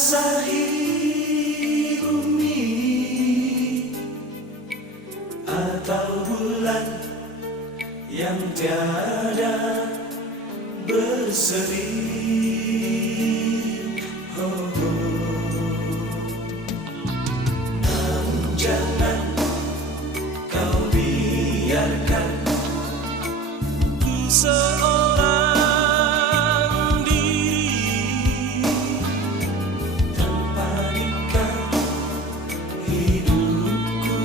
membasahi bumi atau bulan yang tiada berseri. Oh, namun jangan kau biarkan seorang diri terpanikan hidupku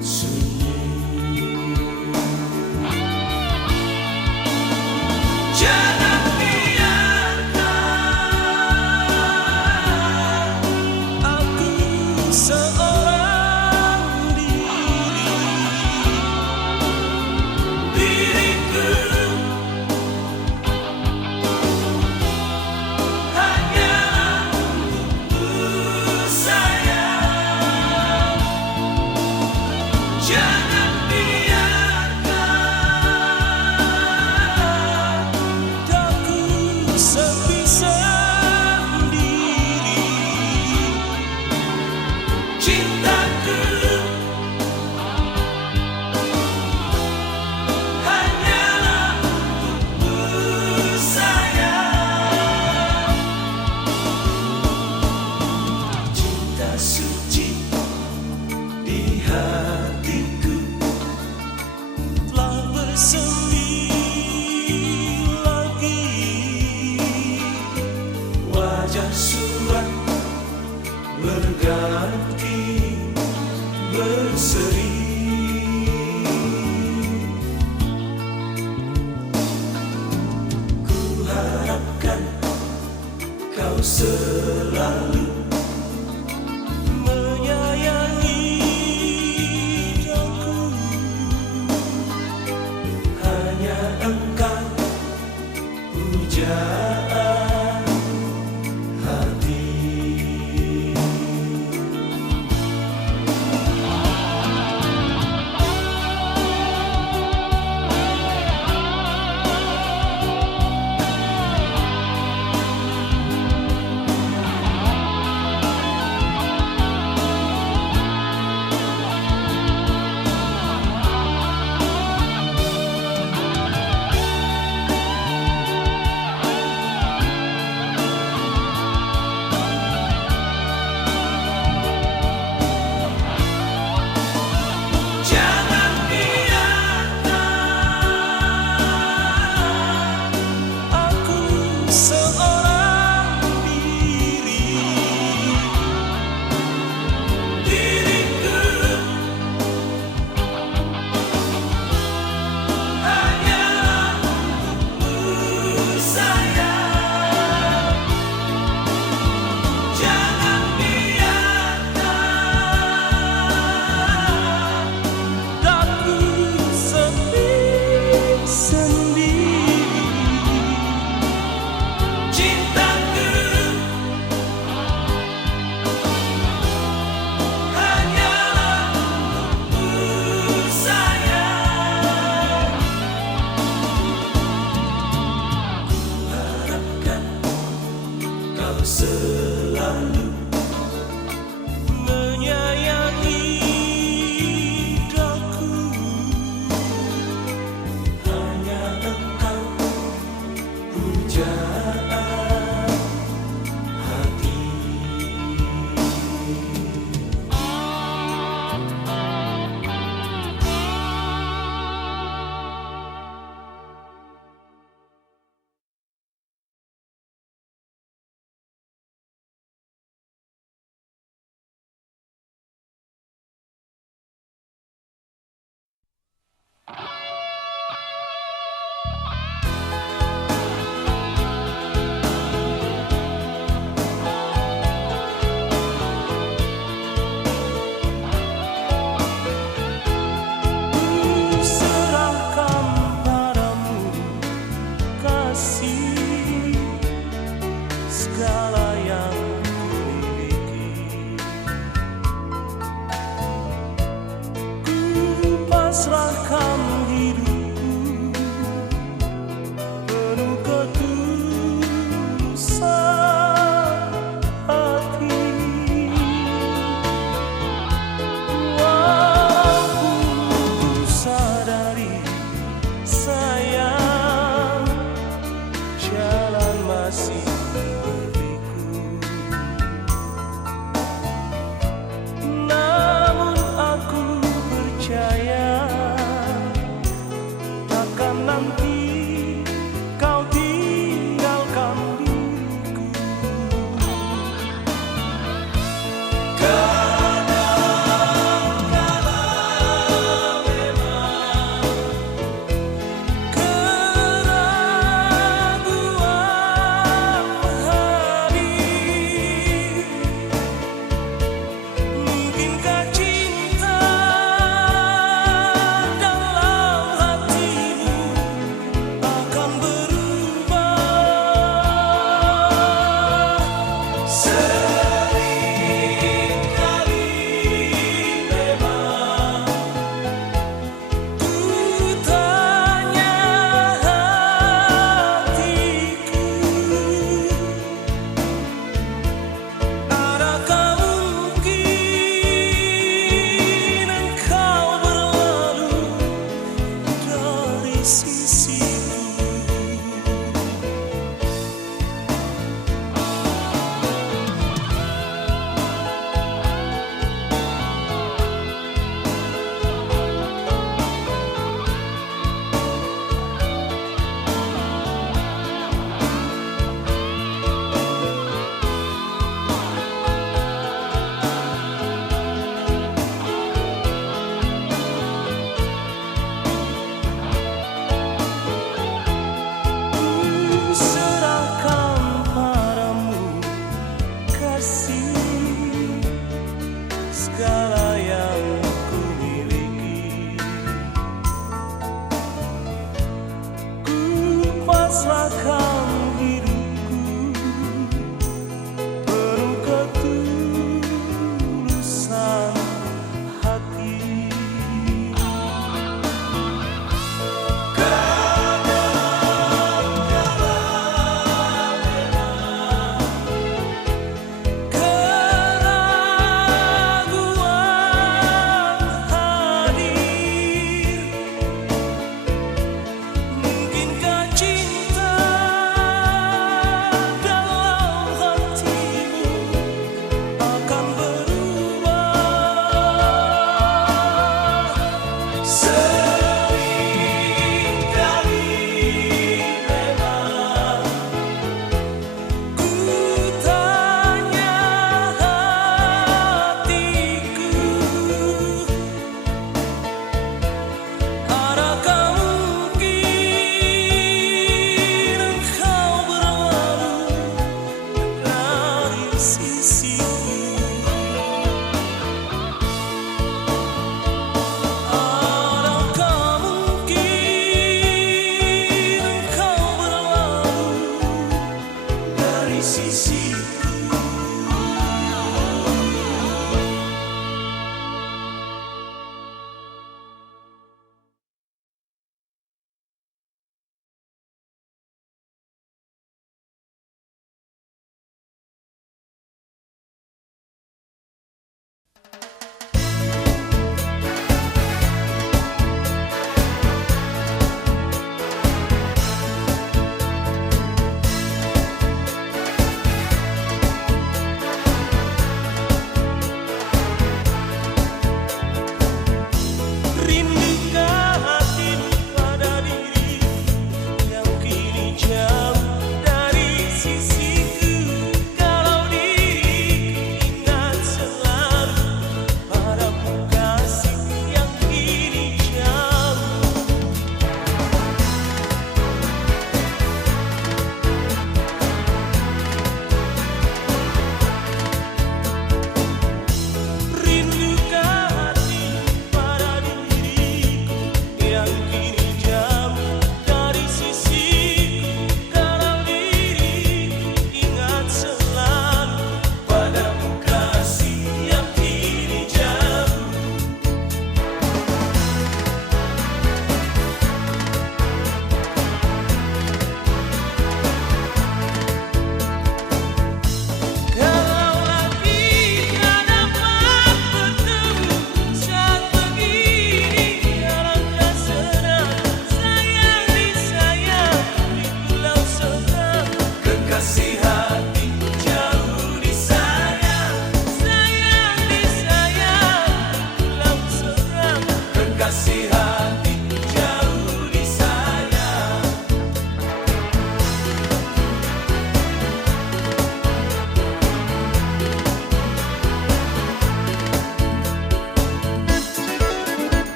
sunyi. Jangan biarkan aku seorang diriku hanyalah untukmu sayang. Jangan biarkan aku sepi sendiri. Cintaku hanyalah untukmu sayang. Cinta suci di hatiku telah bersemi lagi. Wajah suram berganti berseri. Ku harapkan kau selalu menyayangi aku. Hanya engkau pujaan hati. Jangan biarkan aku seorang diriku hanyalah untukmu sayang. Jangan biarkan aku sepi sendiri. Cintaku hanyalah untukmu sayang. Ku harapkan kau selalu menyayangi aku. Hanya engkau pujaan hati. Serahkan padamu kasih segala yang kumiliki. Ku pasrahkan hidupku penuh ketulusan. Segala yang ku miliki, ku pasrahkan hidupku penuh ketulusan hati.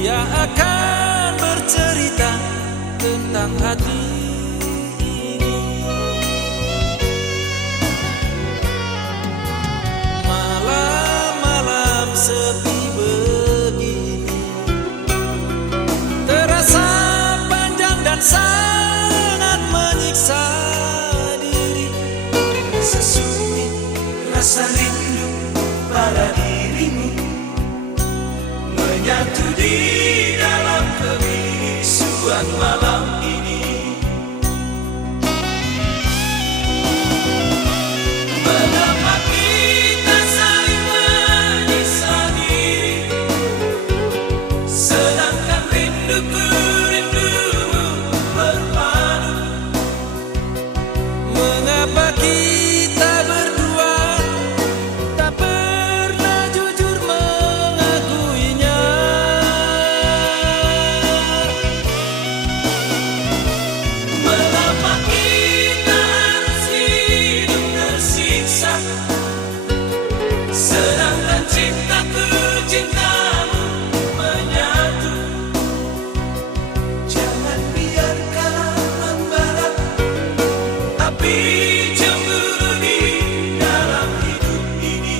Dia akan bercerita tentang hati ini. Malam-malam sepi begini terasa panjang dan sangat menyiksa diri. Rasa sunyi, rasa rindu pada dirimu menyatu di dalam kebisuan malam ini. Mengapa kita saling menyiksa diri, sedangkan rinduku rindumu berpadu. Mengapa kita berdua tak pernah jujur mengakuinya? Mengapa kita harus hidup tersiksa, sedangkan cintaku cintamu menyatu? Jangan biarkan membara api cemburu di dalam hidup ini.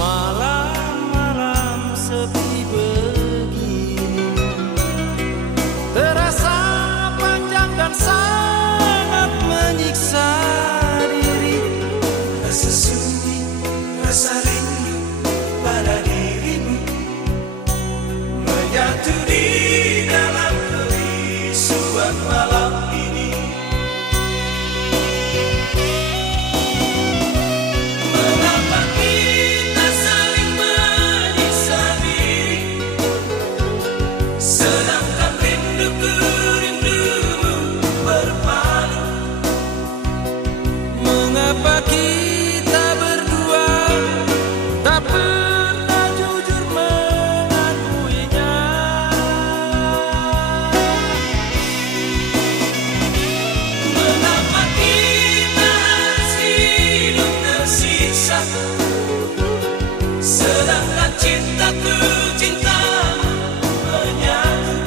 Malam-malam sepi begini terasa panjang dan sangat menyiksa diri. Rasa sunyi, rasa rindu pada dirimu menyatu di dalam kebisuan malam ini. Mengapa kita saling menyiksa diri, sedangkan rinduku rindumu berpadu? Mengapa kita berdua tak pernah jujur mengakuinya? Mengapa kita harus hidup tersiksa, sedangkan cintaku cintamu menyatu?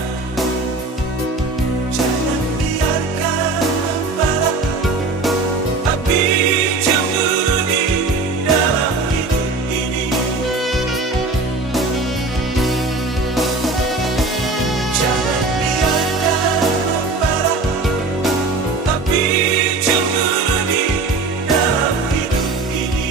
Jangan biarkan membara api cemburu di dalam hidup ini. Jangan biarkan membara api cemburu di dalam hidup ini.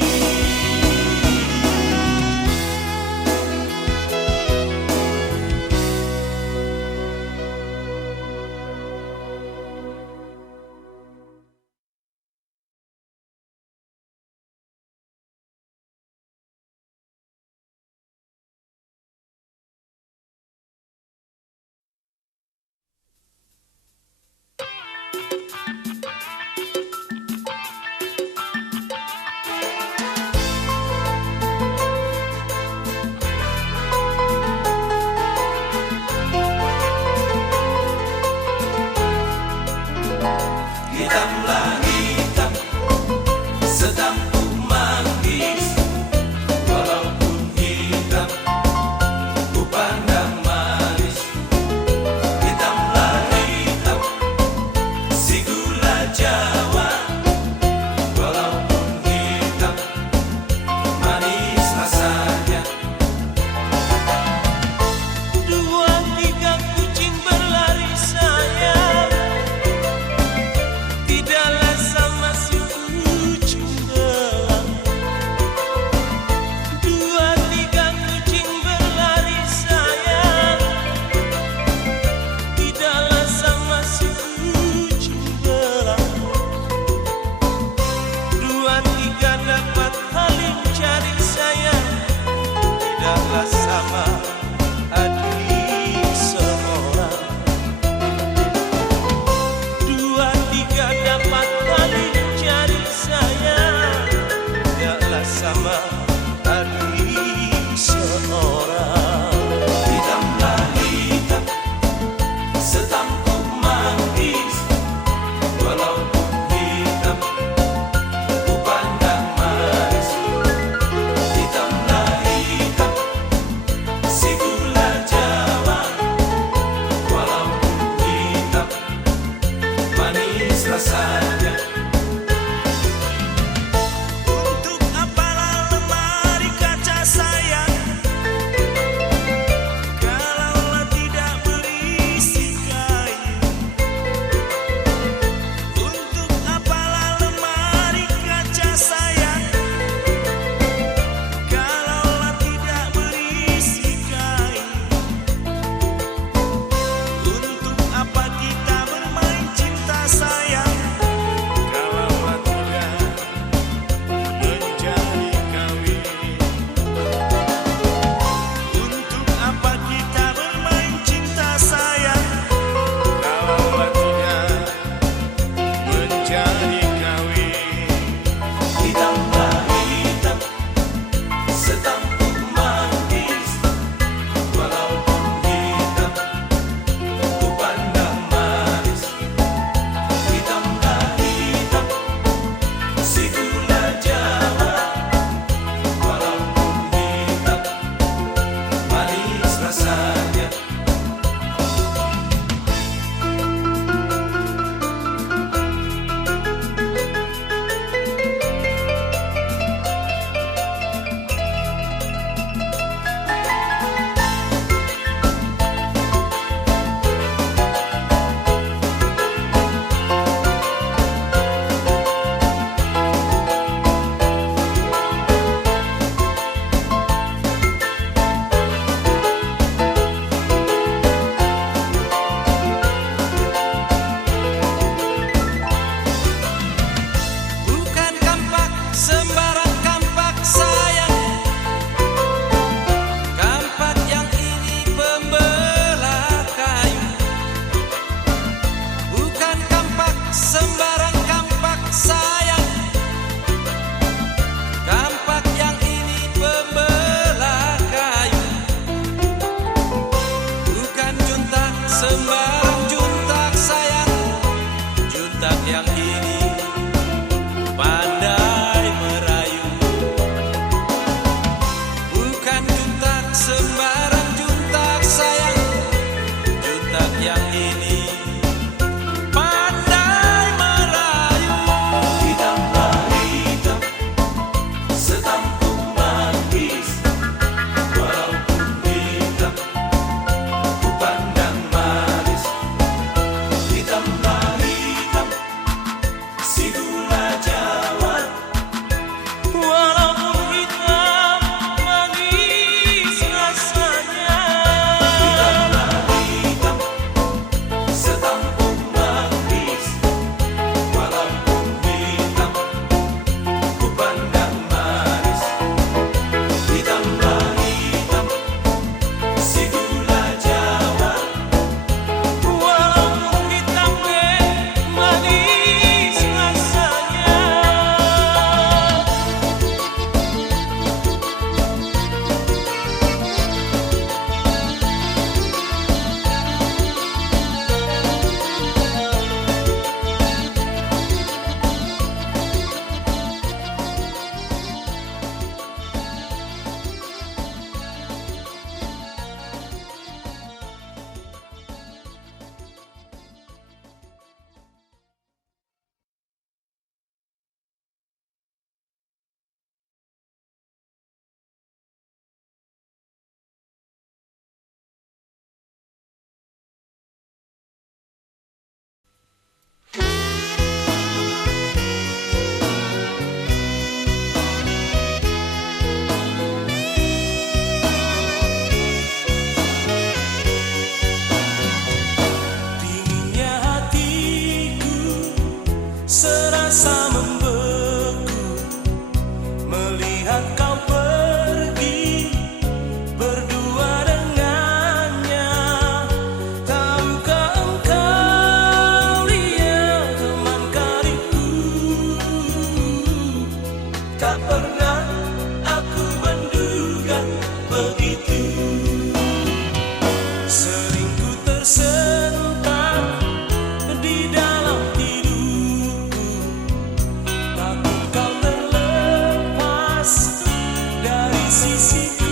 sisiku,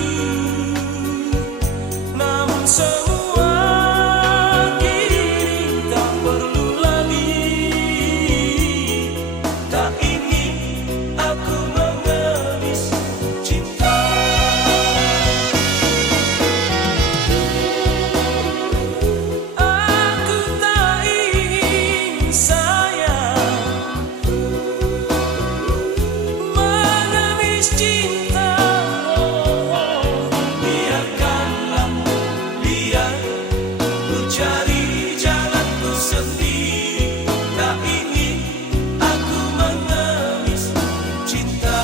namun semua kini tak perlu lagi. Tak ingin aku mengemis cinta. Aku tak ingin sayang mengemis cinta. Biarkanlah dia mencari jalanku sendiri. Tak ingin aku mengemis cinta.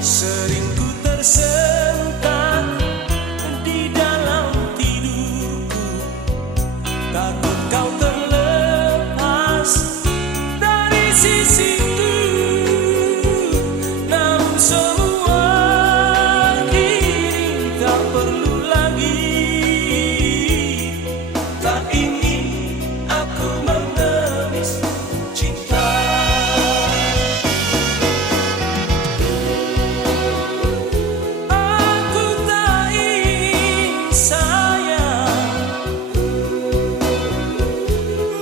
Sering ku tersentak di dalam tidurku, takut kau terlepas dari sisiku. Namun semua kini tak perlu lagi. Tak ingin aku mengemis cinta. Aku tak ingin sayang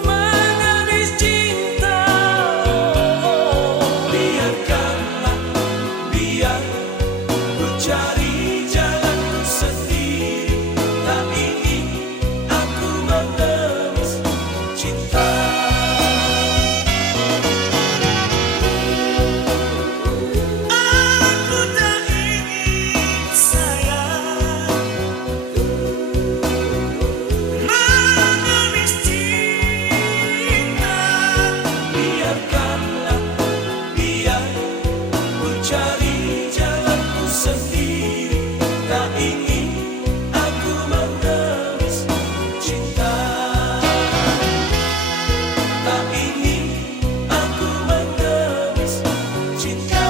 mengemis cinta. Biarkanlah dia mencari jalanku sendiri. Tak ingin aku mengemis cinta. Aku tak ingin sayang mengemis cinta. Biarkanlah dia mencari jalanku sendiri. Tak ingin aku mengemis cinta. Tak ingin aku mengemis cinta.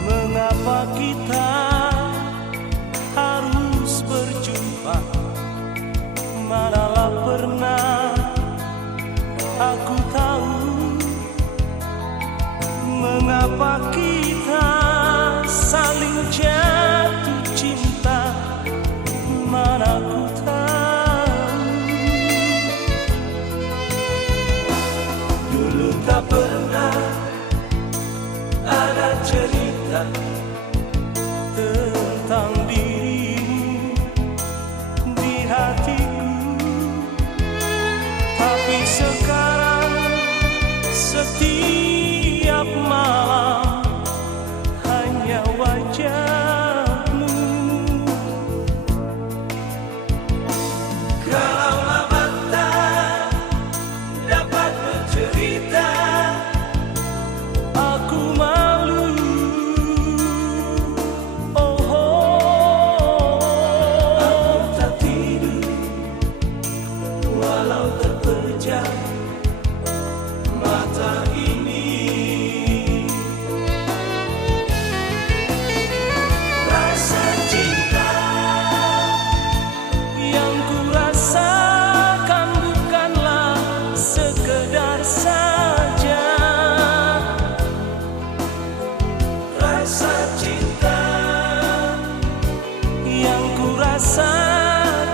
Mengapa kita harus berjumpa? Manalah pernah aku tahu mengapa kita saling jatuh cinta. Mana ku tahu dulu tak pernah ada cerita tentang dirimu di hatiku. Tapi sekarang setiap malam hanya wajahmu. Kalaulah mata dapat bercerita, aku malu rasa cinta yang ku rasa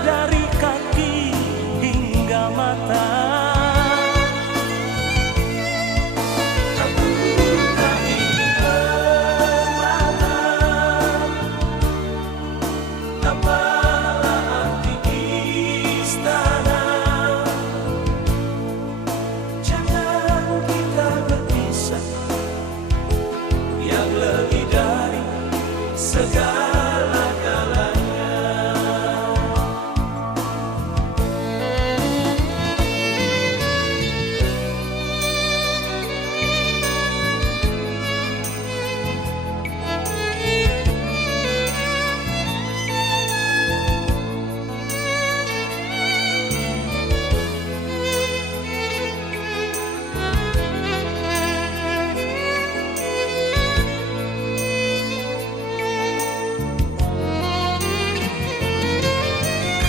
dari kaki hingga mata. Aku tak ingin bermata, apalah arti istana. Jangan kita berpisah, yang lebih dari segala-galanya.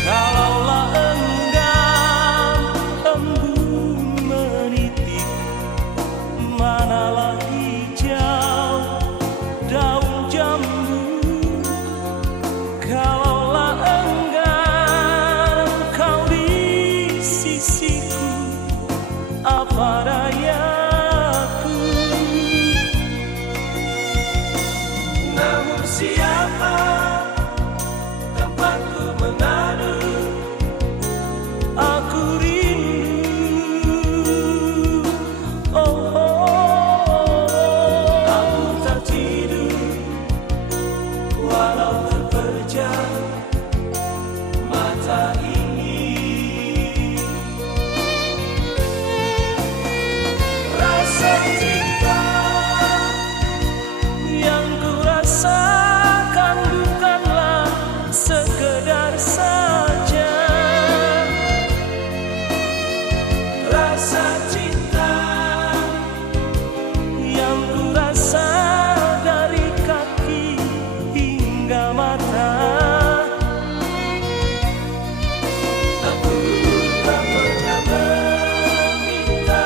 Kalaulah enggan embun menitik, manalah hijau daun jambu. Kalaulah enggan kau di sisiku, apa dayaku. Namun siapa tempatku mengadu, aku rindu. Oh, aku tak tidur walau terpejam mata ini. Rasa cinta yang ku rasakan bukanlah sekedar saja. Rasa cinta yang ku rasa dari kaki hingga mata. Aku tak pernah meminta,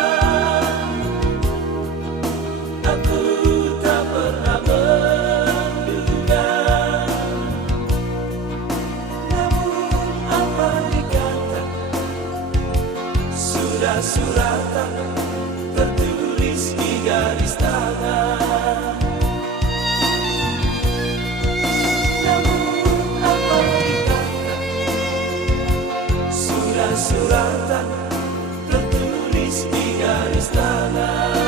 aku tak pernah menduga. Namun apa dikata, sudah suratan tertulis di garis tangan. Namun apa dikata, sudah suratan tertulis di garis tangan.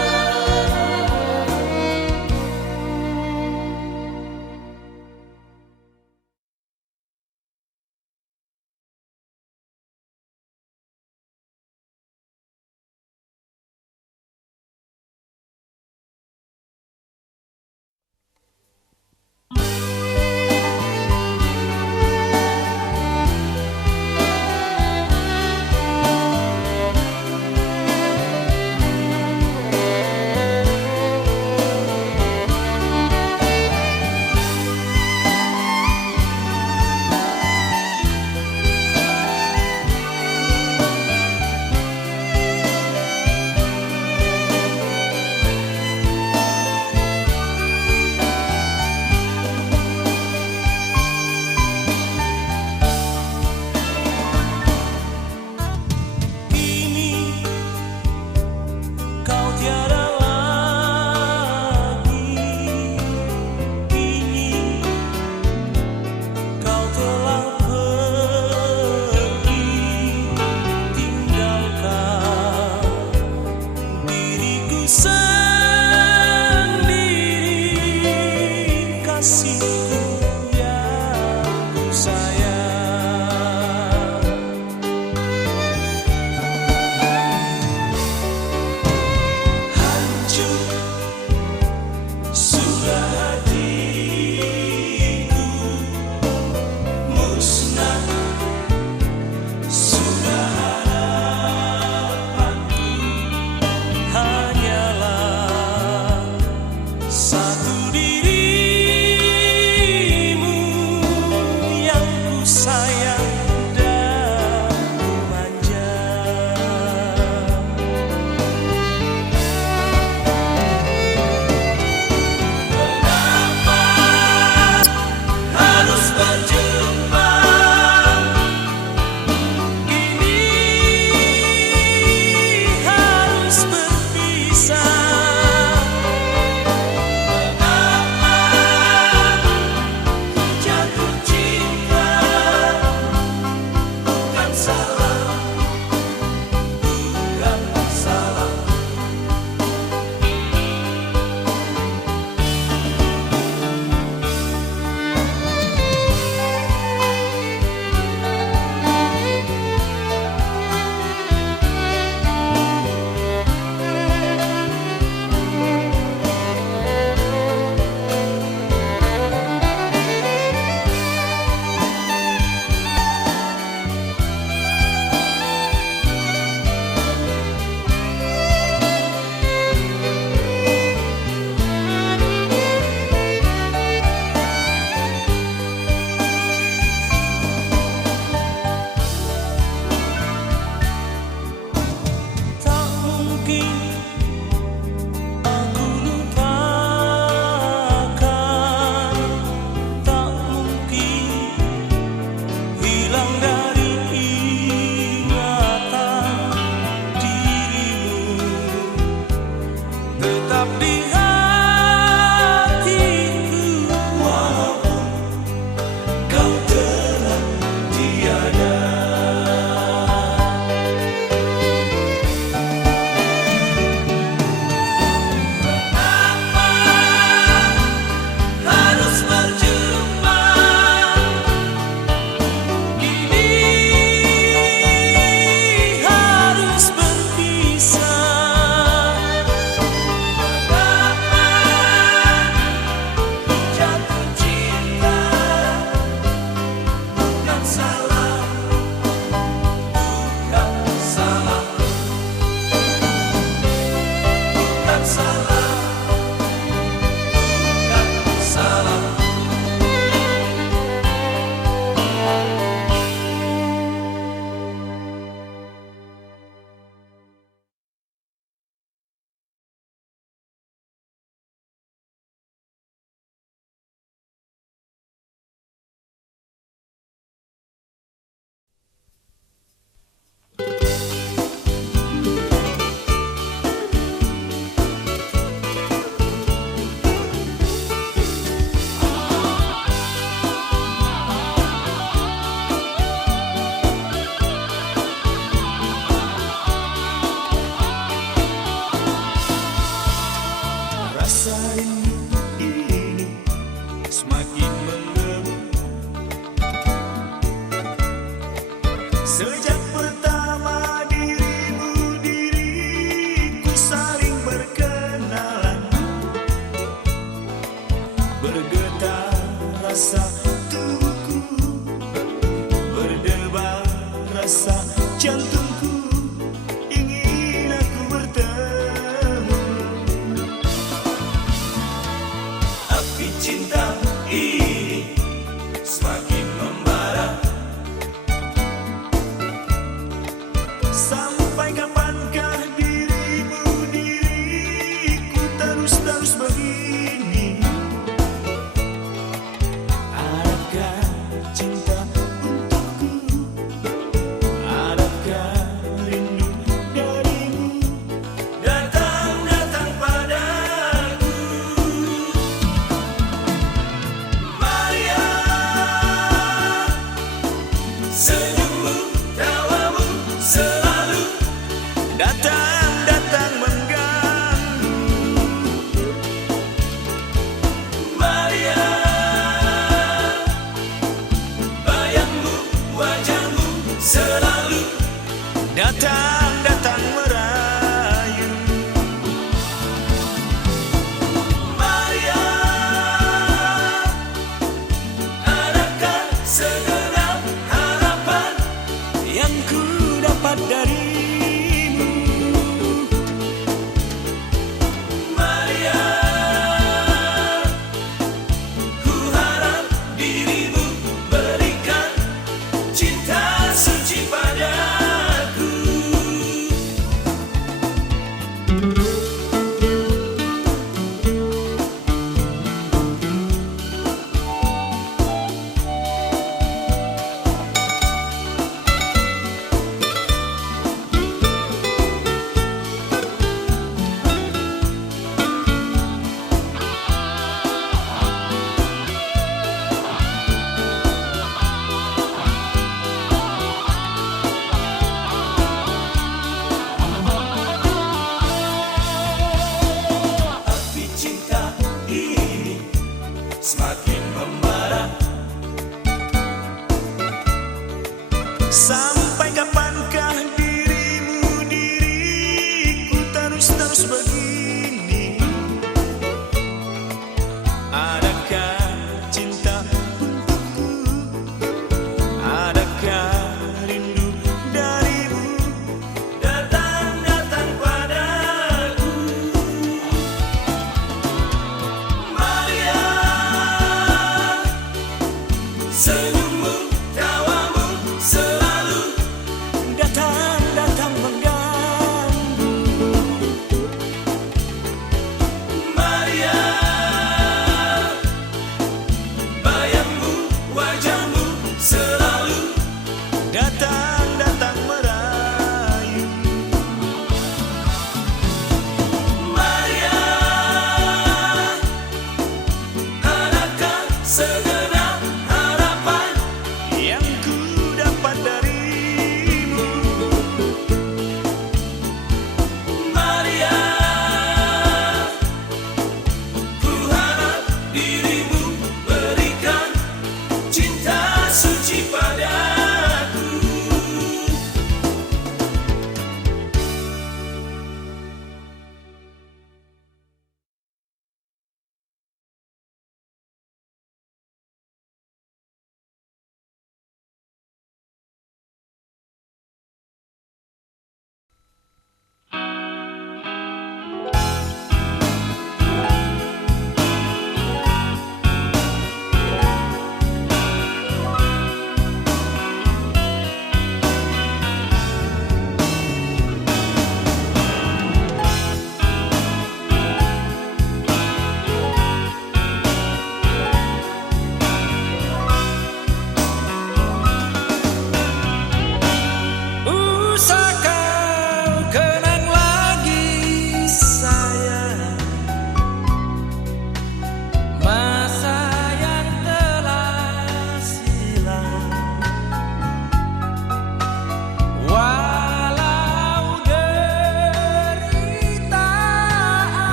Satu diri bergetar rasa tubuhku, berdebar rasa jantungku, ingin aku bertemu. Api cinta ini semakin membara. Sampai kapankah diriku terus begini? Adakah cinta untukku? Adakah rindu darimu datang padaku? Maria, senyummu, tawamu selalu datang mengganggu. Maria, bayangmu, wajahmu selalu datang merayu. Maria, adakah segenap harapan yang ku dapat darimu? Maria, ku harap dirimu berikan cinta suci padaku. Api cinta ini semakin membara. Sampai kapankah diriku terus begini? Adakah cinta untukku? Adakah rindu darimu datang padaku? Maria,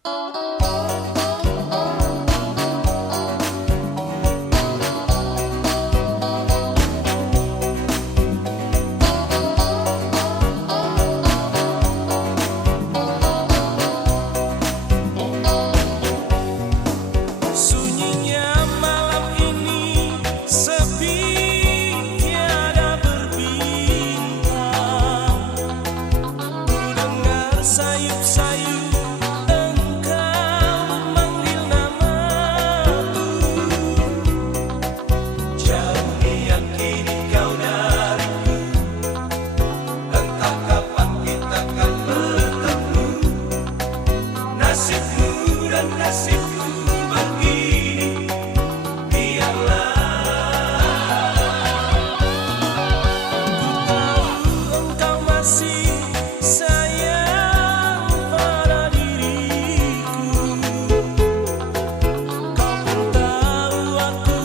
Sunyinya malam ini sepi, tiada berbintang. Ku dengar sayup-sayup engkau memanggil namaku. Jauh diyakini kau dariku, entah kapan kita akan bertemu. Nasibmu dan nasibku begini, biarlah. Ku tahu engkau masih sayang pada diriku. Kau pun tahu aku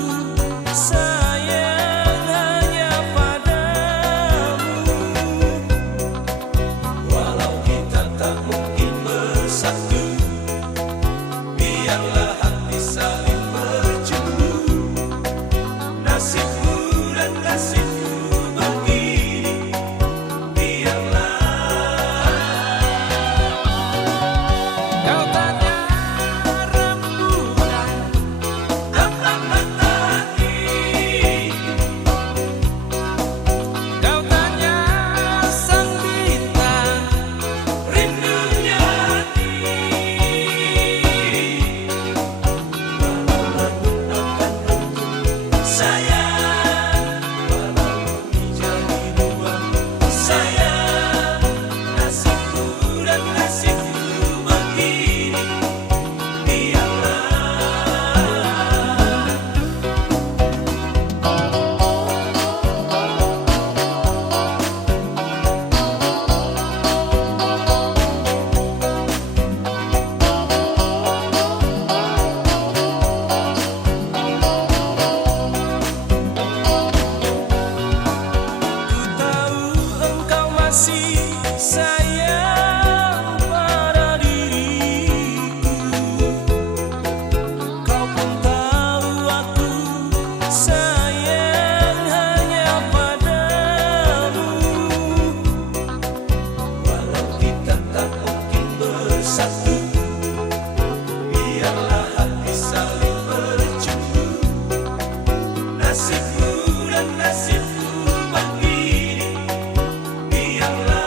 sayang hanya padamu. Walau kita tak mungkin bersatu, biarlah hati saling bercemburu. Nasibmu dan nasibku begini, biarlah. Kau tanya rembulan tentang matahari, kau tanya sang bintang rindunya hati. Sayang, walau menjadi dua, sayang, nasibku dan nasibku begini, biarlah. Ku tahu engkau masih sayang pada diriku. Kau pun tahu aku sayang hanya padamu. Walau kita tak mungkin bersatu, biarlah hati saling bercemburu. Nasibmu dan nasibku begini, biarlah.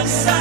biasa